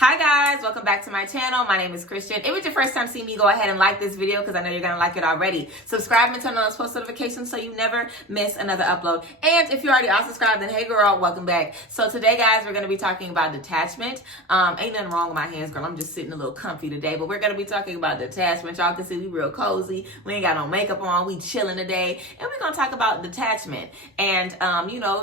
Hi guys, welcome back to my channel. My name is Christian. If it's your first time seeing me, go ahead and like this video because I know you're going to like it already. Subscribe and turn on those post notifications so you never miss another upload. And if you already are subscribed, then hey girl, welcome back. So today guys, we're going to be talking about detachment. Ain't nothing wrong with my hands, girl. I'm just sitting a little comfy today, but we're going to be talking about detachment. Y'all can see we real cozy. We ain't got no makeup on. We chilling today. And we're going to talk about detachment and,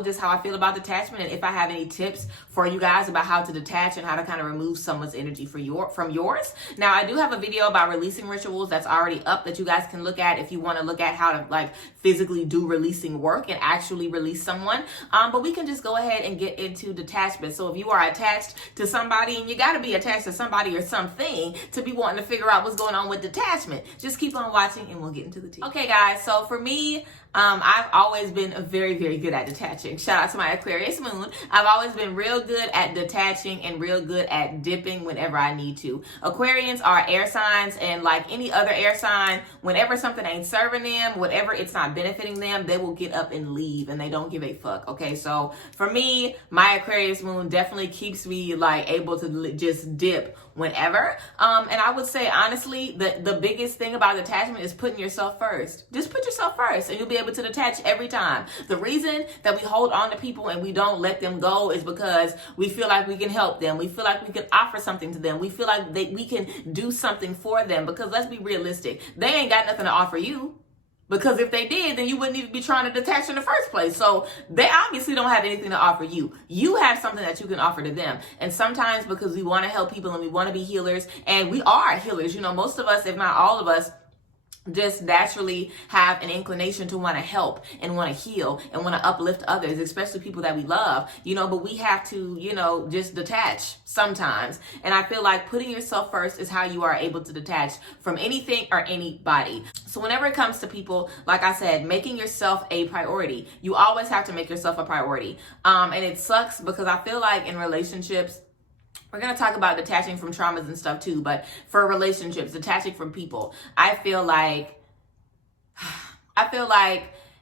just how I feel about detachment and if I have any tips for you guys about how to detach and how to kind of remove someone's energy from yours. Now, I do have a video about releasing rituals that's already up that you guys can look at if you want to look at how to physically do releasing work and actually release someone. But we can just go ahead and get into detachment. So if you are attached to somebody, and you got to be attached to somebody or something to be wanting to figure out what's going on with detachment, just keep on watching and we'll get into the tea. Okay, guys. So for me, I've always been very, very good at detaching. Shout out to my Aquarius moon. I've always been real good at detaching and real good at dipping whenever I need to. Aquarians are air signs, and like any other air sign, whenever something ain't serving them, whatever it's not benefiting them, they will get up and leave and they don't give a fuck. Okay, so for me, my Aquarius moon definitely keeps me able to just dip whenever. And I would say honestly, the biggest thing about detachment is putting yourself first. Just put yourself first and you'll be able to detach every time. The reason that we hold on to people and we don't let them go is because we feel like we can help them. We feel like we can offer something to them. We feel like we can do something for them, because let's be realistic. They ain't got nothing to offer you. Because if they did, then you wouldn't even be trying to detach in the first place. So they obviously don't have anything to offer you. You have something that you can offer to them. And sometimes because we want to help people and we want to be healers, and we are healers, most of us, if not all of us, just naturally have an inclination to want to help and want to heal and want to uplift others, especially people that we love, but we have to, just detach sometimes. And I feel like putting yourself first is how you are able to detach from anything or anybody. So whenever it comes to people, like I said, making yourself a priority, you always have to make yourself a priority. And it sucks because I feel like in relationships, we're going to talk about detaching from traumas and stuff too, but for relationships, detaching from people, I feel like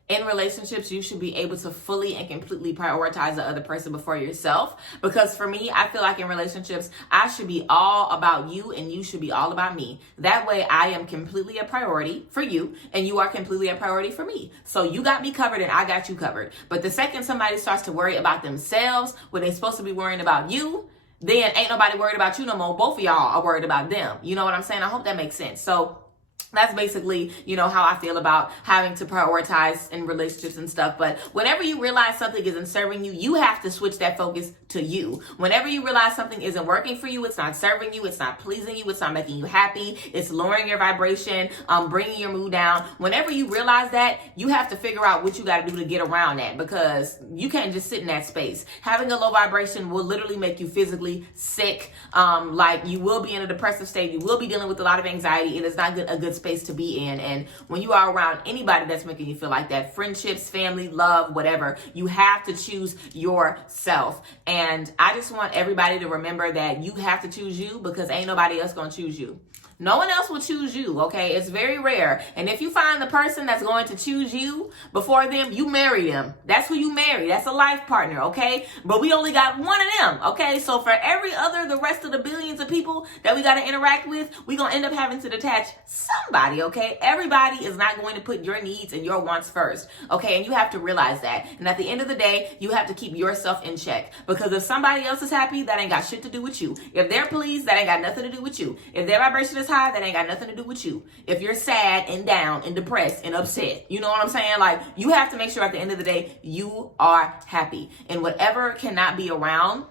in relationships, you should be able to fully and completely prioritize the other person before yourself. Because for me, I feel like in relationships, I should be all about you and you should be all about me. That way I am completely a priority for you and you are completely a priority for me. So you got me covered and I got you covered. But the second somebody starts to worry about themselves when they're supposed to be worrying about you, then ain't nobody worried about you no more. Both of y'all are worried about them. You know what I'm saying? I hope that makes sense. So that's basically, how I feel about having to prioritize in relationships and stuff. But whenever you realize something isn't serving you, you have to switch that focus to you. Whenever you realize something isn't working for you, it's not serving you, it's not pleasing you, it's not making you happy, it's lowering your vibration, bringing your mood down. Whenever you realize that, you have to figure out what you got to do to get around that, because you can't just sit in that space. Having a low vibration will literally make you physically sick. You will be in a depressive state. You will be dealing with a lot of anxiety. It is not a good space to be in. And when you are around anybody that's making you feel like that, friendships, family, love, whatever, you have to choose yourself. And I just want everybody to remember that you have to choose you, because ain't nobody else gonna choose you. No one else will choose you, okay? It's very rare. And if you find the person that's going to choose you before them, you marry them. That's who you marry. That's a life partner, okay? But we only got one of them, okay? So for the rest of the billions of people that we got to interact with, we're going to end up having to detach somebody, okay? Everybody is not going to put your needs and your wants first, okay? And you have to realize that. And at the end of the day, you have to keep yourself in check, because if somebody else is happy, that ain't got shit to do with you. If they're pleased, that ain't got nothing to do with you. If their vibration is high, that ain't got nothing to do with you. If you're sad and down and depressed and upset, you know what I'm saying? You have to make sure at the end of the day, you are happy. And whatever cannot be around,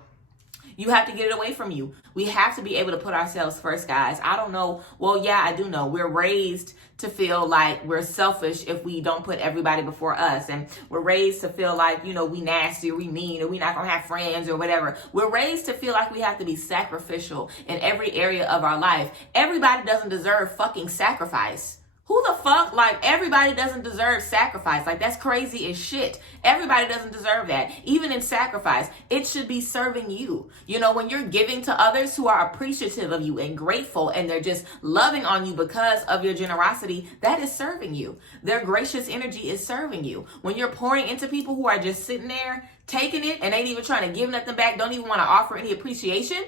you have to get it away from you. We have to be able to put ourselves first, guys. I don't know. Well, yeah, I do know. We're raised to feel like we're selfish if we don't put everybody before us. And we're raised to feel like, we nasty or we mean or we not going to have friends or whatever. We're raised to feel like we have to be sacrificial in every area of our life. Everybody doesn't deserve fucking sacrifice. Who the fuck? Everybody doesn't deserve sacrifice. That's crazy as shit. Everybody doesn't deserve that. Even in sacrifice, it should be serving you. When you're giving to others who are appreciative of you and grateful, and they're just loving on you because of your generosity, that is serving you. Their gracious energy is serving you. When you're pouring into people who are just sitting there, taking it, and ain't even trying to give nothing back, don't even want to offer any appreciation,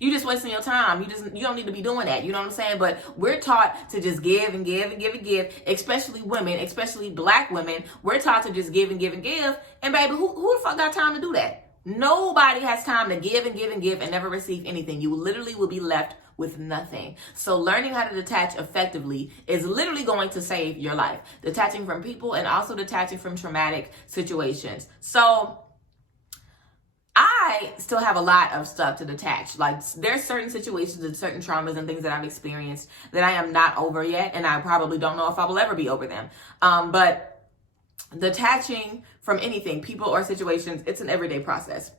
You just wasting your time. You don't need to be doing that. You know what I'm saying? But we're taught to just give and give and give and give, especially women, especially Black women. We're taught to just give and give and give. And baby, who the fuck got time to do that? Nobody has time to give and give and give and never receive anything. You literally will be left with nothing. So learning how to detach effectively is literally going to save your life. Detaching from people and also detaching from traumatic situations. So I still have a lot of stuff to detach. Like, there's certain situations and certain traumas and things that I've experienced that I am not over yet, and I probably don't know if I will ever be over them. But detaching from anything, people or situations, it's an everyday process.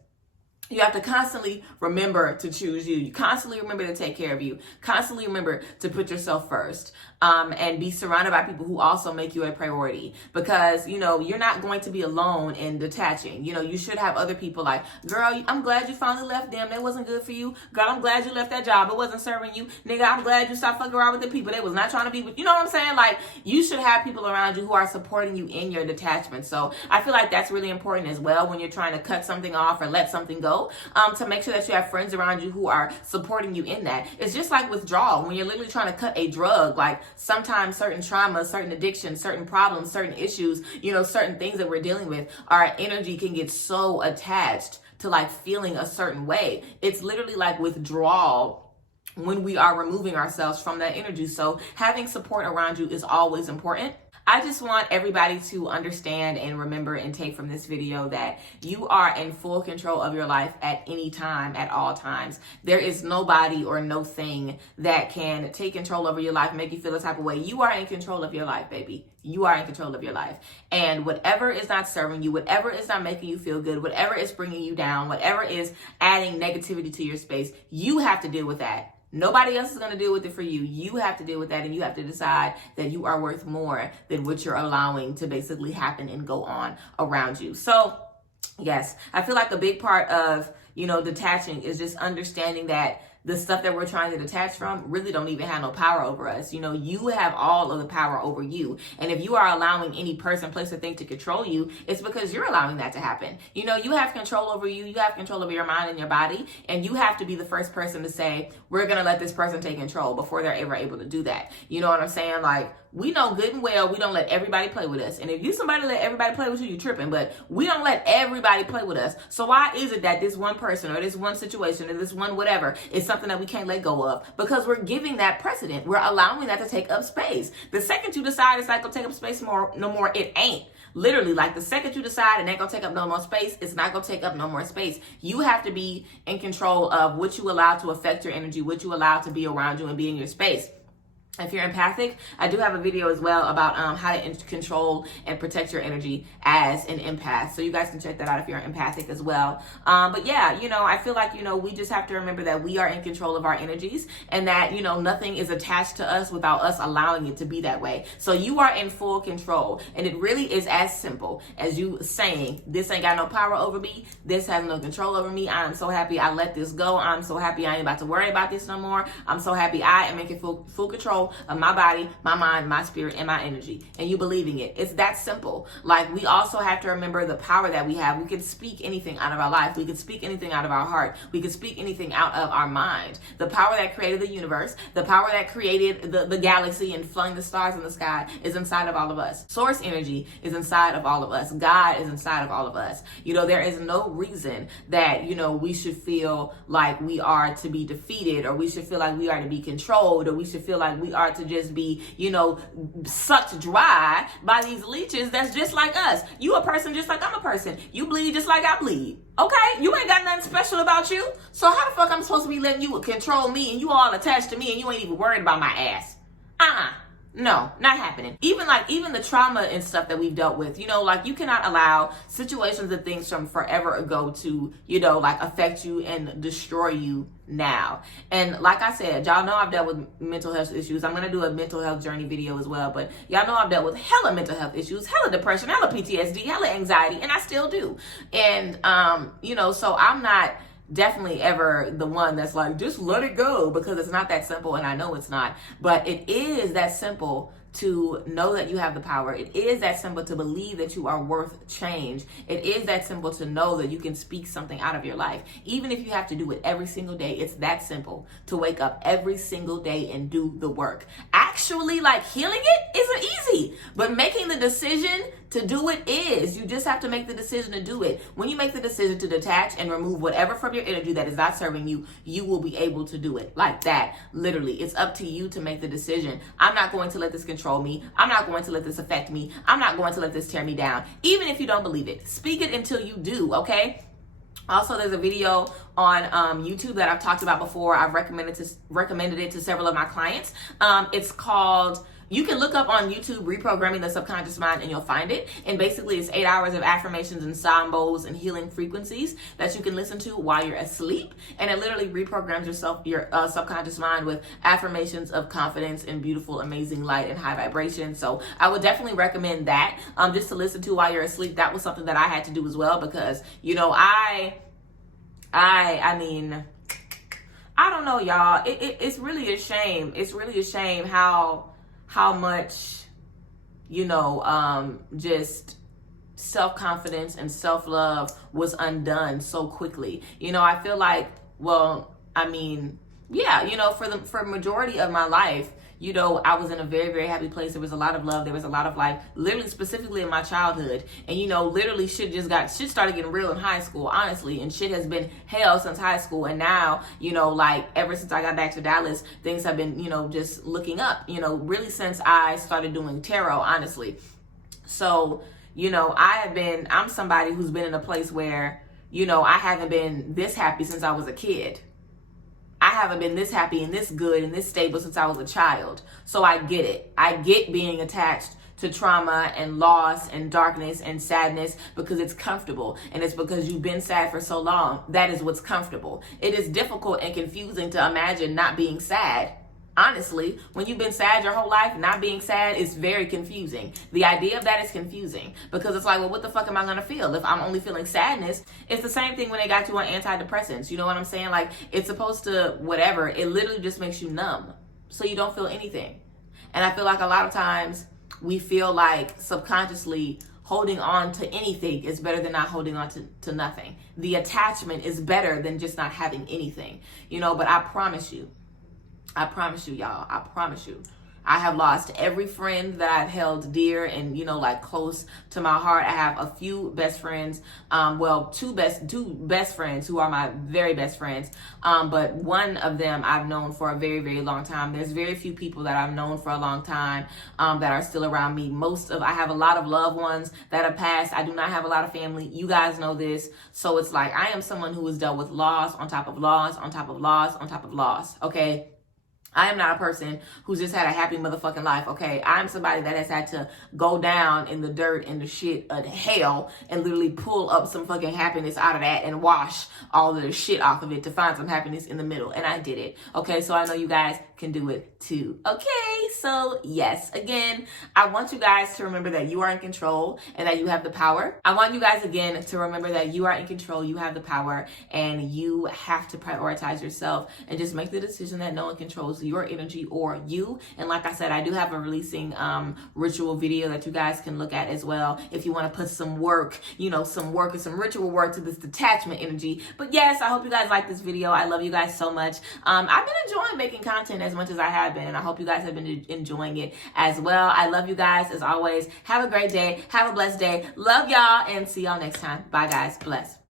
You have to constantly remember to choose you. You constantly remember to take care of you. Constantly remember to put yourself first, and be surrounded by people who also make you a priority. Because, you know, you're not going to be alone in detaching. You know, you should have other people like, girl, I'm glad you finally left them. That wasn't good for you. Girl, I'm glad you left that job. It wasn't serving you. Nigga, I'm glad you stopped fucking around with the people. They was not trying to be with you. Know what I'm saying? Like, you should have people around you who are supporting you in your detachment. So I feel like that's really important as well when you're trying to cut something off or let something go. To make sure that you have friends around you who are supporting you in that. It's just like withdrawal. When you're literally trying to cut a drug, like sometimes certain traumas, certain addictions, certain problems, certain issues, you know, certain things that we're dealing with, our energy can get so attached to like feeling a certain way. It's literally like withdrawal when we are removing ourselves from that energy. So having support around you is always important. I just want everybody to understand and remember and take from this video that you are in full control of your life at any time, at all times. There is nobody or no thing that can take control over your life and make you feel the type of way. You are in control of your life, baby. You are in control of your life. And whatever is not serving you, whatever is not making you feel good, whatever is bringing you down, whatever is adding negativity to your space, you have to deal with that. Nobody else is going to deal with it for you. You have to deal with that, and you have to decide that you are worth more than what you're allowing to basically happen and go on around you. So, yes, I feel like a big part of, you know, detaching is just understanding that the stuff that we're trying to detach from really don't even have no power over us. You know, you have all of the power over you. And if you are allowing any person, place, or thing to control you, it's because you're allowing that to happen. You know, you have control over you. You have control over your mind and your body. And you have to be the first person to say, we're going to let this person take control before they're ever able to do that. You know what I'm saying? Like, we know good and well we don't let everybody play with us. And if you somebody let everybody play with you, you're tripping. But we don't let everybody play with us. So why is it that this one person or this one situation or this one whatever is something that we can't let go of? Because we're giving that precedent. We're allowing that to take up space. The second you decide it's not going to take up space no more, it ain't. Literally, like the second you decide it ain't going to take up no more space, it's not going to take up no more space. You have to be in control of what you allow to affect your energy, what you allow to be around you and be in your space. If you're empathic, I do have a video as well about how to control and protect your energy as an empath. So you guys can check that out if you're empathic as well. But yeah, you know, I feel like, you know, we just have to remember that we are in control of our energies and that, you know, nothing is attached to us without us allowing it to be that way. So you are in full control. And it really is as simple as you saying, this ain't got no power over me. This has no control over me. I am so happy I let this go. I'm so happy I ain't about to worry about this no more. I'm so happy I am in full control of my body, my mind, my spirit, and my energy, and you believing it. It's that simple. Like, we also have to remember the power that we have. We can speak anything out of our life. We can speak anything out of our heart. We can speak anything out of our mind. The power that created the universe, the power that created the galaxy and flung the stars in the sky is inside of all of us. Source energy is inside of all of us. God is inside of all of us. You know, there is no reason that, you know, we should feel like we are to be defeated, or we should feel like we are to be controlled, or we should feel like we are to just be, you know, sucked dry by these leeches that's just like us. You a person just like I'm a person. You bleed just like I bleed. Okay? You ain't got nothing special about you. So how the fuck I'm supposed to be letting you control me and you all attached to me and you ain't even worried about my ass? No, not happening. Even the trauma and stuff that we've dealt with, you know, like, you cannot allow situations and things from forever ago to, you know, like, affect you and destroy you now. And like I said, y'all know I've dealt with mental health issues. I'm going to do a mental health journey video as well, but y'all know I've dealt with hella mental health issues, hella depression, hella PTSD, hella anxiety, and I still do. And, you know, so I'm not definitely ever the one that's like, just let it go, because it's not that simple, and I know it's not, but it is that simple to know that you have the power. It is that simple to believe that you are worth change. It is that simple to know that you can speak something out of your life. Even if you have to do it every single day, it's that simple to wake up every single day and do the work. Actually, like, healing it isn't easy, but making the decision to do it is. You just have to make the decision to do it. When you make the decision to detach and remove whatever from your energy that is not serving you, you will be able to do it like that. Literally, it's up to you to make the decision. I'm not going to let this control me. I'm not going to let this affect me. I'm not going to let this tear me down. Even if you don't believe it, speak it until you do, okay? Also, there's a video on YouTube that I've talked about before. I've recommended it to several of my clients. It's called, you can look up on YouTube Reprogramming the Subconscious Mind and you'll find it. And basically it's 8 hours of affirmations and sambos and healing frequencies that you can listen to while you're asleep. And it literally reprograms your subconscious mind with affirmations of confidence and beautiful, amazing light and high vibration. So I would definitely recommend that just to listen to while you're asleep. That was something that I had to do as well because, you know, I mean, I don't know, y'all. It's really a shame. It's really a shame how much, you know, just self-confidence and self-love was undone so quickly. You know, I feel like, well, I mean, yeah, you know, for majority of my life, you know, I was in a very, very happy place. There was a lot of love. There was a lot of life, literally specifically in my childhood. And, you know, literally shit started getting real in high school, honestly. And shit has been hell since high school. And now, you know, like ever since I got back to Dallas, things have been, you know, just looking up, you know, really since I started doing tarot, honestly. So, you know, I'm somebody who's been in a place where, you know, I haven't been this happy since I was a kid. I haven't been this happy and this good and this stable since I was a child. So I get it. I get being attached to trauma and loss and darkness and sadness because it's comfortable. And it's because you've been sad for so long. That is what's comfortable. It is difficult and confusing to imagine not being sad. Honestly, when you've been sad your whole life, not being sad is very confusing. The idea of that is confusing because it's like, well, what the fuck am I going to feel if I'm only feeling sadness? It's the same thing when they got you on antidepressants. You know what I'm saying? Like, it's supposed to, whatever, it literally just makes you numb so you don't feel anything. And I feel like a lot of times we feel like subconsciously holding on to anything is better than not holding on to nothing. The attachment is better than just not having anything, you know, but I promise you, y'all, I promise you, I have lost every friend that I've held dear and, you know, like close to my heart. I have a few best friends, two best friends who are my very best friends. But one of them I've known for a very, very long time. There's very few people that I've known for a long time, that are still around me. I have a lot of loved ones that have passed. I do not have a lot of family. You guys know this. So it's like, I am someone who has dealt with loss on top of loss, on top of loss, on top of loss. Okay. I am not a person who's just had a happy motherfucking life, okay? I'm somebody that has had to go down in the dirt and the shit of hell and literally pull up some fucking happiness out of that and wash all of the shit off of it to find some happiness in the middle. And I did it, okay? So I know you guys can do it too, okay? So yes, again, I want you guys to remember that you are in control and that you have the power. I want you guys, again, to remember that you are in control, you have the power, and you have to prioritize yourself and just make the decision that no one controls your energy or you. And like I said, I do have a releasing ritual video that you guys can look at as well if you want to put some work, you know, some work and some ritual work to this detachment energy. But yes, I hope you guys like this video. I love you guys so much. I've been enjoying making content as much as I have been, and I hope you guys have been enjoying it as well. I love you guys as always. Have a great day. Have a blessed day. Love y'all and see y'all next time. Bye guys. Bless.